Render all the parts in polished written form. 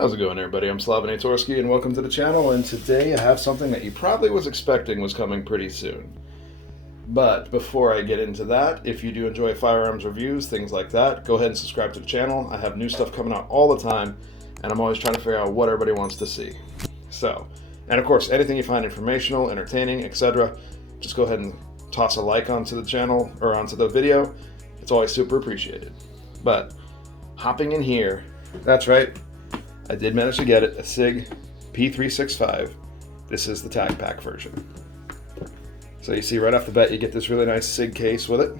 How's it going, everybody? I'm Slaven Torski, and welcome to the channel. And today I have something that you probably was expecting was coming pretty soon. But before I get into that, if you do enjoy firearms reviews, things like that, go ahead and subscribe to the channel. I have new stuff coming out all the time, and I'm always trying to figure out what everybody wants to see. So, and of course, anything you find informational, entertaining, etc., just go ahead and toss a like onto the channel or onto the video. It's always super appreciated. But hopping in here, that's right, I did manage to get it, a SIG P365. This is the TacPac version. So you see right off the bat, you get this really nice SIG case with it.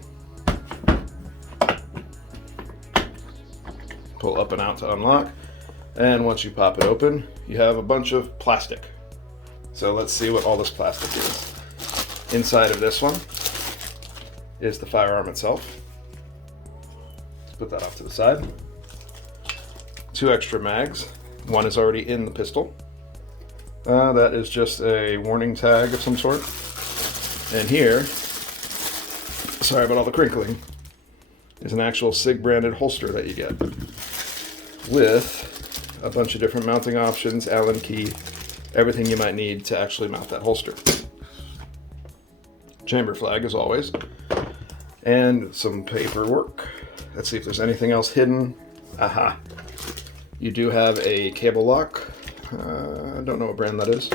Pull up and out to unlock. And once you pop it open, you have a bunch of plastic. So let's see what all this plastic is. Inside of this one is the firearm itself. Let's put that off to the side. 2 extra mags. One is already in the pistol. That is just a warning tag of some sort. And here, sorry about all the crinkling, is an actual SIG branded holster that you get with a bunch of different mounting options, Allen key, everything you might need to actually mount that holster. Chamber flag as always, and some paperwork. Let's see if there's anything else hidden. Aha. You do have a cable lock. I don't know what brand that is.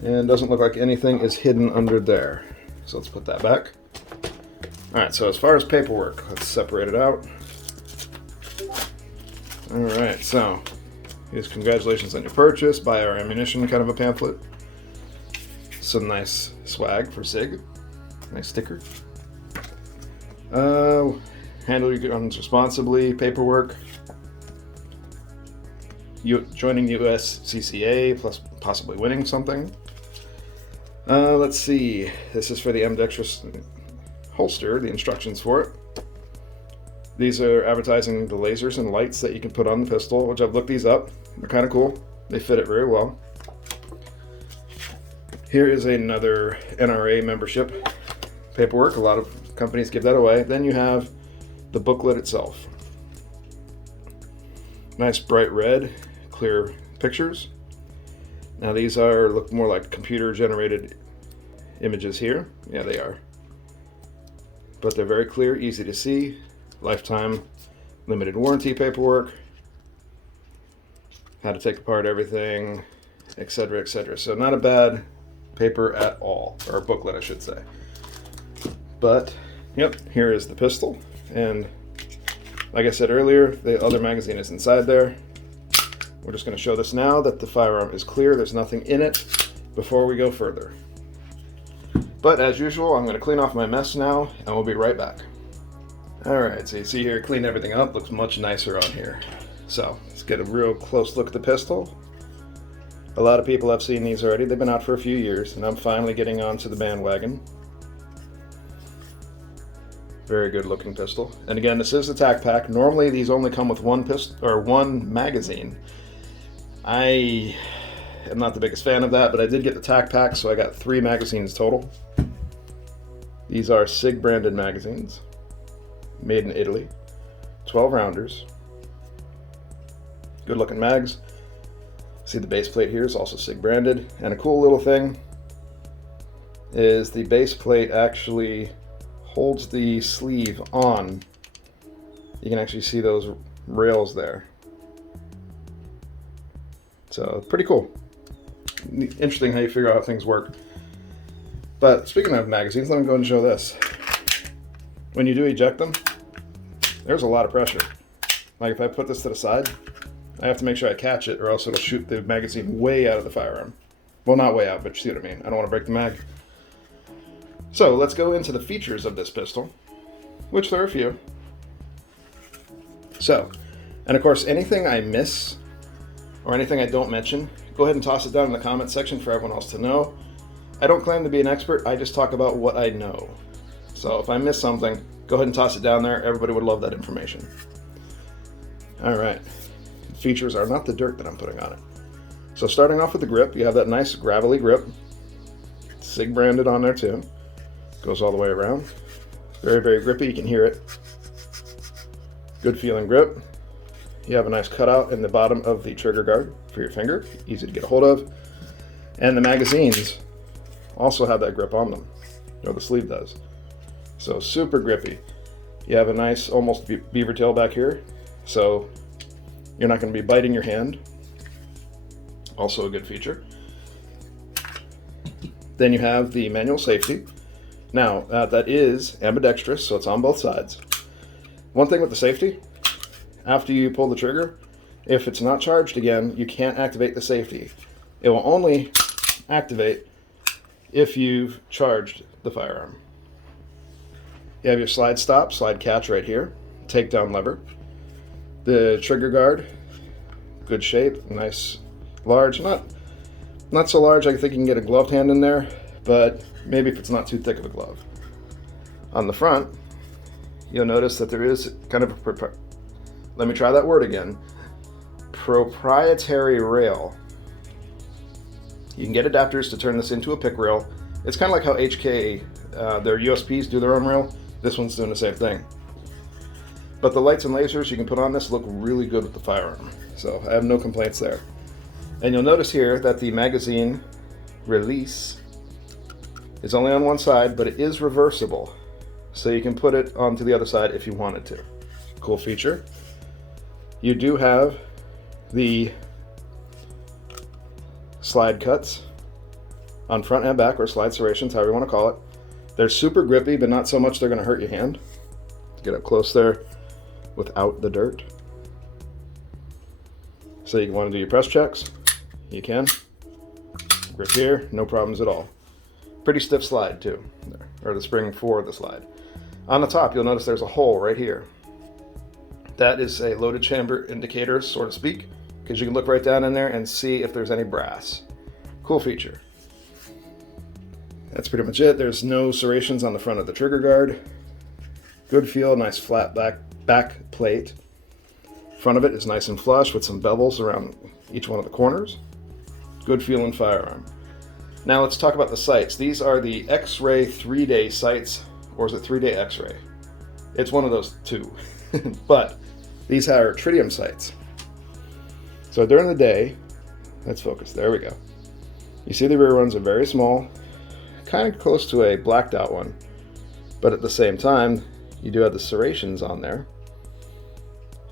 And doesn't look like anything is hidden under there. So let's put that back. Alright, so as far as paperwork, let's separate it out. Alright, so here's congratulations on your purchase, buy our ammunition kind of a pamphlet. Some nice swag for SIG. Nice sticker. Handle your guns responsibly, paperwork. Joining USCCA, plus possibly winning something. Let's see. This is for the ambidextrous holster, the instructions for it. These are advertising the lasers and lights that you can put on the pistol, which I've looked these up. They're kind of cool. They fit it very well. Here is another NRA membership paperwork. A lot of companies give that away. Then you have the booklet itself. Nice bright red, clear pictures. Now these look more like computer generated images here. Yeah, they are. But they're very clear, easy to see. Lifetime limited warranty paperwork. How to take apart everything, etc., etc. So not a bad paper at all, or booklet I should say. But, yep, here is the pistol. And like I said earlier, the other magazine is inside there. We're just going to show this now that the firearm is clear. There's nothing in it before we go further. But as usual, I'm going to clean off my mess now, and we'll be right back. Alright, so you see here, clean everything up. Looks much nicer on here. So, let's get a real close look at the pistol. A lot of people have seen these already. They've been out for a few years, and I'm finally getting onto the bandwagon. Very good looking pistol. And again, this is the TacPac. Normally these only come with one magazine. I am not the biggest fan of that, but I did get the TacPac, so I got 3 magazines total. These are SIG branded magazines, made in Italy, 12 rounders. Good looking mags. See the base plate here is also SIG branded, and a cool little thing is the base plate actually holds the sleeve on. You can actually see those rails there. So pretty cool. Interesting how you figure out how things work. But speaking of magazines, let me go and show this. When you do eject them, there's a lot of pressure. Like if I put this to the side, I have to make sure I catch it or else it'll shoot the magazine way out of the firearm. Well, not way out, but you see what I mean. I don't want to break the mag. So let's go into the features of this pistol, which there are a few. So, and of course, anything I miss or anything I don't mention, go ahead and toss it down in the comment section for everyone else to know. I don't claim to be an expert, I just talk about what I know. So if I miss something, go ahead and toss it down there. Everybody would love that information. All right, features are not the dirt that I'm putting on it. So starting off with the grip, you have that nice gravelly grip. SIG branded on there too. Goes all the way around. Very, very grippy, you can hear it. Good feeling grip. You have a nice cutout in the bottom of the trigger guard for your finger, easy to get a hold of. And the magazines also have that grip on them, or the sleeve does. So super grippy. You have a nice almost beaver tail back here, so you're not going to be biting your hand. Also a good feature. Then you have the manual safety. Now, that is ambidextrous, so it's on both sides. One thing with the safety, after you pull the trigger, if it's not charged again, you can't activate the safety. It will only activate if you've charged the firearm. You have your slide stop, slide catch right here, takedown lever. The trigger guard, good shape, nice, large, not so large I think you can get a gloved hand in there, but maybe if it's not too thick of a glove. On the front, you'll notice that there is kind of a, let me try that word again, proprietary rail. You can get adapters to turn this into a pick rail. It's kind of like how HK, their USPs do their own rail. This one's doing the same thing. But the lights and lasers you can put on this look really good with the firearm. So I have no complaints there. And you'll notice here that the magazine release is only on one side, but it is reversible. So you can put it onto the other side if you wanted to. Cool feature. You do have the slide cuts on front and back, or slide serrations, however you want to call it. They're super grippy, but not so much they're going to hurt your hand. Get up close there without the dirt. So you want to do your press checks, you can. Grip here, no problems at all. Pretty stiff slide too, or the spring for the slide. On the top, you'll notice there's a hole right here. That is a loaded chamber indicator, so to speak, because you can look right down in there and see if there's any brass. Cool feature. That's pretty much it. There's no serrations on the front of the trigger guard. Good feel, nice flat back plate. Front of it is nice and flush with some bevels around each one of the corners. Good feeling firearm. Now let's talk about the sights. These are the X-ray 3-day sights, or is it 3-day X-ray? It's one of those two. But these are tritium sights. So during the day, let's focus, there we go. You see the rear ones are very small, kind of close to a blacked out one, but at the same time, you do have the serrations on there.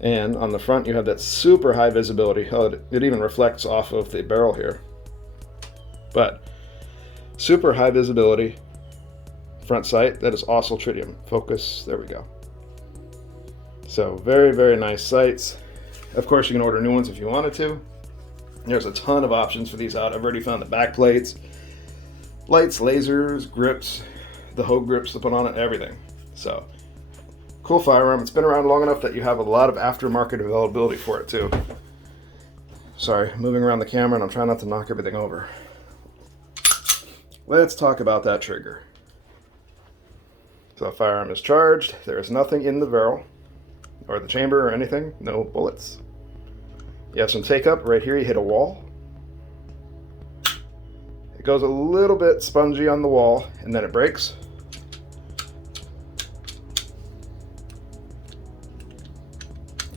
And on the front, you have that super high visibility. Oh, it even reflects off of the barrel here. But super high visibility front sight. That is also tritium. Focus, there we go. So very, very nice sights. Of course, you can order new ones if you wanted to. There's a ton of options for these out. I've already found the back plates, lights, lasers, grips, the Hogue grips to put on it, everything. So cool firearm. It's been around long enough that you have a lot of aftermarket availability for it too. Sorry, moving around the camera and I'm trying not to knock everything over. Let's talk about that trigger. So the firearm is charged. There is nothing in the barrel or the chamber or anything. No bullets. You have some take up right here. You hit a wall. It goes a little bit spongy on the wall and then it breaks.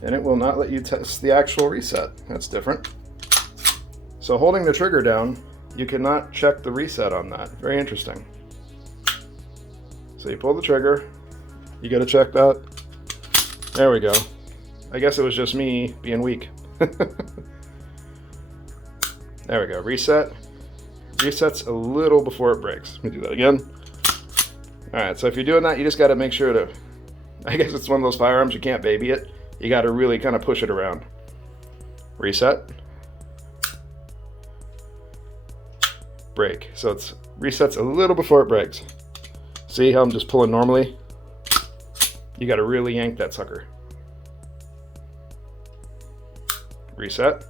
And it will not let you test the actual reset. That's different. So holding the trigger down, you cannot check the reset on that. Very interesting. So you pull the trigger, you gotta check that. There we go. I guess it was just me being weak. There we go, reset. Resets a little before it breaks. Let me do that again. All right, so if you're doing that, you just gotta make sure to, I guess it's one of those firearms, you can't baby it. You gotta really kind of push it around. Reset. Break. So it's resets a little before it breaks. See how I'm just pulling normally? You gotta really yank that sucker. Reset.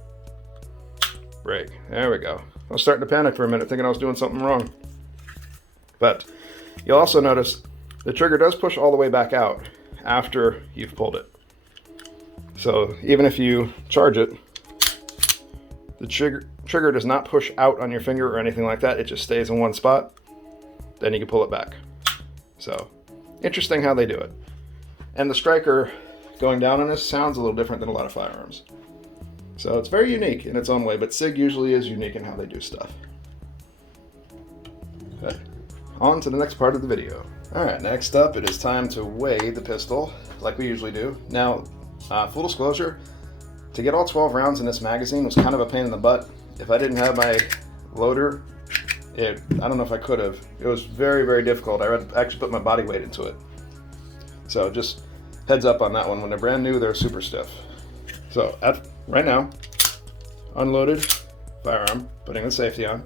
Break. There we go. I was starting to panic for a minute thinking I was doing something wrong. But you'll also notice the trigger does push all the way back out after you've pulled it. So even if you charge it, the trigger does not push out on your finger or anything like that. It just stays in one spot. Then you can pull it back. So interesting how they do it. And the striker going down on this sounds a little different than a lot of firearms. So it's very unique in its own way, but SIG usually is unique in how they do stuff. Okay, on to the next part of the video. Alright, next up it is time to weigh the pistol, like we usually do. Now, full disclosure, to get all 12 rounds in this magazine was kind of a pain in the butt. If I didn't have my loader, I don't know if I could have. It was very, very difficult. I had to actually put my body weight into it. So just heads up on that one. When they're brand new, they're super stiff. So right now, unloaded firearm, putting the safety on.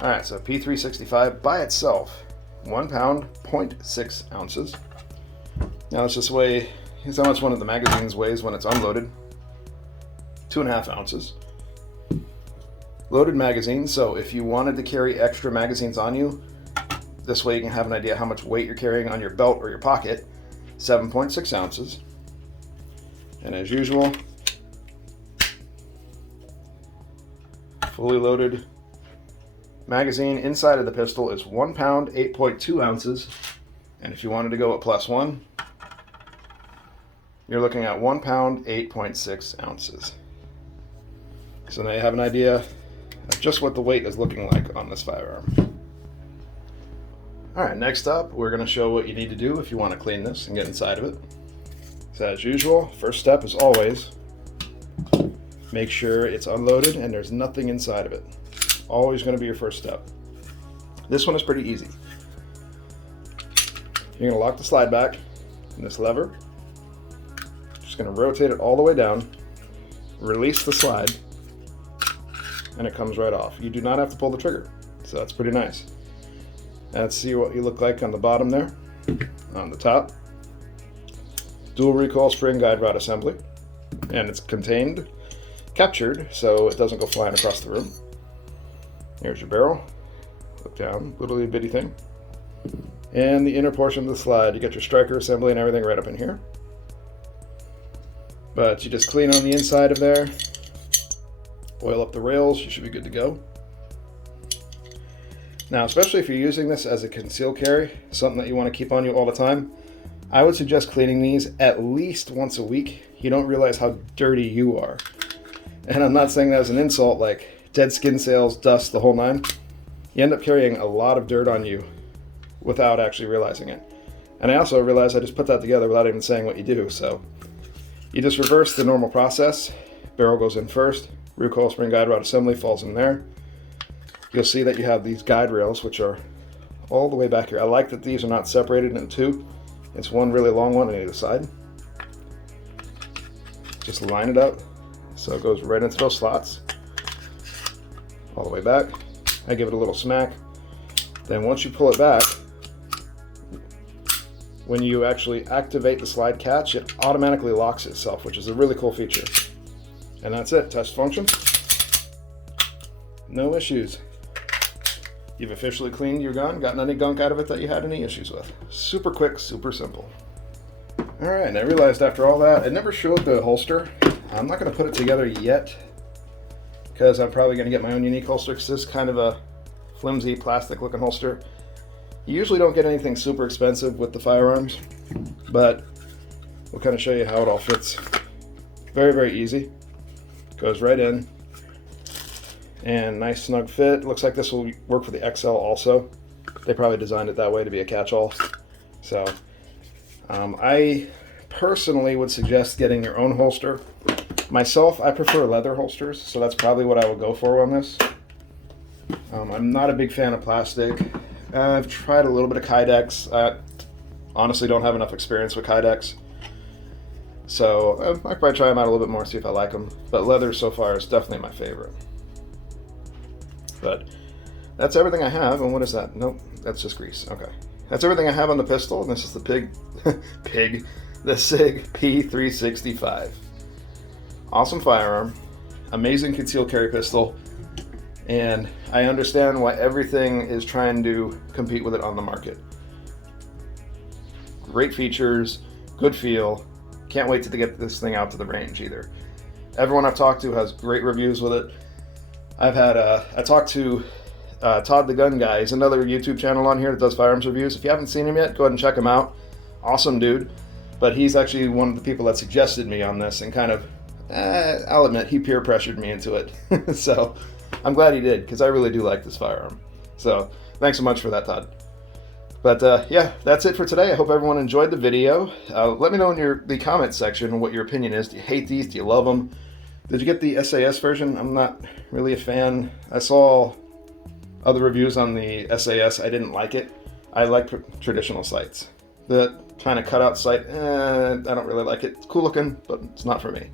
All right, so P365 by itself, 1 pound, 0.6 ounces. Now let's just weigh, here's how much one of the magazines weighs when it's unloaded. 2.5 ounces. Loaded magazine, so if you wanted to carry extra magazines on you, this way you can have an idea how much weight you're carrying on your belt or your pocket, 7.6 ounces. And as usual, fully loaded magazine inside of the pistol is 1 pound, 8.2 ounces. And if you wanted to go at +1, you're looking at 1 pound, 8.6 ounces. So now you have an idea of just what the weight is looking like on this firearm. All right, next up, we're going to show what you need to do if you want to clean this and get inside of it. So as usual, first step is always make sure it's unloaded and there's nothing inside of it. Always going to be your first step. This one is pretty easy. You're going to lock the slide back in this lever. Just going to rotate it all the way down, release the slide, and it comes right off. You do not have to pull the trigger, so that's pretty nice. And let's see what you look like on the bottom there. On the top, dual recoil spring guide rod assembly, and it's captured, so it doesn't go flying across the room. Here's your barrel. Look down, little bitty thing. And the inner portion of the slide, you got your striker assembly and everything right up in here. But you just clean on the inside of there, oil up the rails, you should be good to go. Now, especially if you're using this as a concealed carry, something that you want to keep on you all the time, I would suggest cleaning these at least once a week. You don't realize how dirty you are. And I'm not saying that as an insult, like dead skin cells, dust, the whole nine. You end up carrying a lot of dirt on you without actually realizing it. And I also realized I just put that together without even saying what you do. So you just reverse the normal process. Barrel goes in first, recoil spring guide rod assembly falls in there. You'll see that you have these guide rails, which are all the way back here. I like that these are not separated into two. It's one really long one on either side. Just line it up so it goes right into those slots. All the way back. I give it a little smack. Then once you pull it back, when you actually activate the slide catch, it automatically locks itself, which is a really cool feature. And that's it. Test function. No issues. You've officially cleaned your gun, gotten any gunk out of it that you had any issues with. Super quick, super simple. All right, and I realized after all that, I never showed the holster. I'm not gonna put it together yet because I'm probably gonna get my own unique holster because this is kind of a flimsy plastic looking holster. You usually don't get anything super expensive with the firearms, but we'll kind of show you how it all fits. Very, very easy. Goes right in. And nice snug fit. Looks like this will work for the XL also. They probably designed it that way to be a catch-all. So I personally would suggest getting your own holster. Myself, I prefer leather holsters, so that's probably what I would go for on this. I'm not a big fan of plastic. I've tried a little bit of Kydex. I honestly don't have enough experience with Kydex. So I'd probably try them out a little bit more, see if I like them. But leather so far is definitely my favorite. But that's everything I have. And what is that? Nope, that's just grease. Okay. That's everything I have on the pistol. And this is the the SIG P365. Awesome firearm. Amazing concealed carry pistol. And I understand why everything is trying to compete with it on the market. Great features, good feel. Can't wait to get this thing out to the range either. Everyone I've talked to has great reviews with it. I talked to Todd the Gun Guy. He's another YouTube channel on here that does firearms reviews. If you haven't seen him yet, go ahead and check him out. Awesome dude. But he's actually one of the people that suggested me on this, and kind of, I'll admit, he peer pressured me into it. So I'm glad he did, because I really do like this firearm. So thanks so much for that, Todd. But yeah, that's it for today. I hope everyone enjoyed the video. Let me know in the comments section what your opinion is. Do you hate these? Do you love them? Did you get the SAS version? I'm not really a fan. I saw other reviews on the SAS. I didn't like it. I like traditional sights. The kind of cutout sight, I don't really like it. It's cool looking, but it's not for me.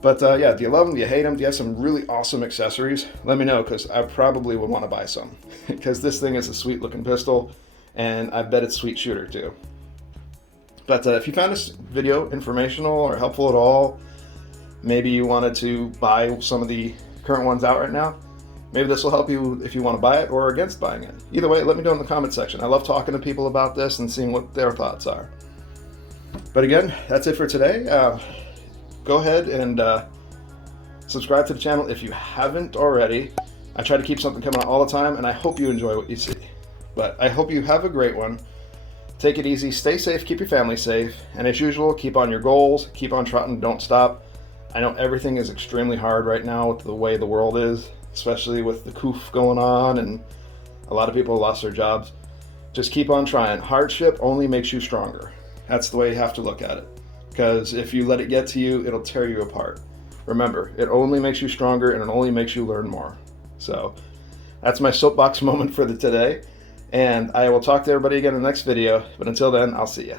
But yeah, do you love them? Do you hate them? Do you have some really awesome accessories? Let me know, because I probably would want to buy some. Because this thing is a sweet looking pistol, and I bet it's a sweet shooter too. But if you found this video informational or helpful at all, maybe you wanted to buy some of the current ones out right now, maybe this will help you if you want to buy it or against buying it. Either way, let me know in the comment section. I love talking to people about this and seeing what their thoughts are. But again, that's it for today. Go ahead and subscribe to the channel if you haven't already. I try to keep something coming out all the time, and I hope you enjoy what you see. But I hope you have a great one. Take it easy, stay safe, keep your family safe, and as usual, keep on your goals, keep on trotting, don't stop. I know everything is extremely hard right now with the way the world is, especially with the coof going on, and a lot of people lost their jobs. Just keep on trying. Hardship only makes you stronger. That's the way you have to look at it. Because if you let it get to you, it'll tear you apart. Remember, it only makes you stronger, and it only makes you learn more. So that's my soapbox moment for today. And I will talk to everybody again in the next video. But until then, I'll see you.